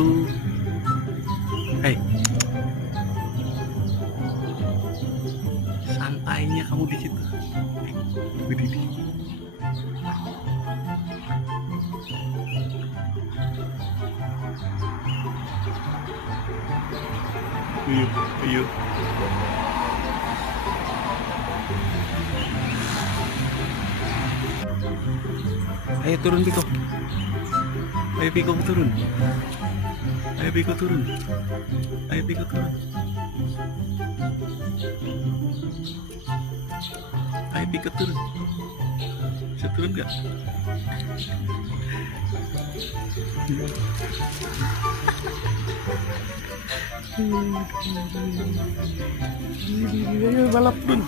Piko. Hei, santainya kamu di situ. Widih. Ayo. Ayo turun Piko. Ayo Piko turun. Ayo Piko turun. Ayo Piko turun. Ayo Piko turun. Bisa turun nggak? Ayo balap turun.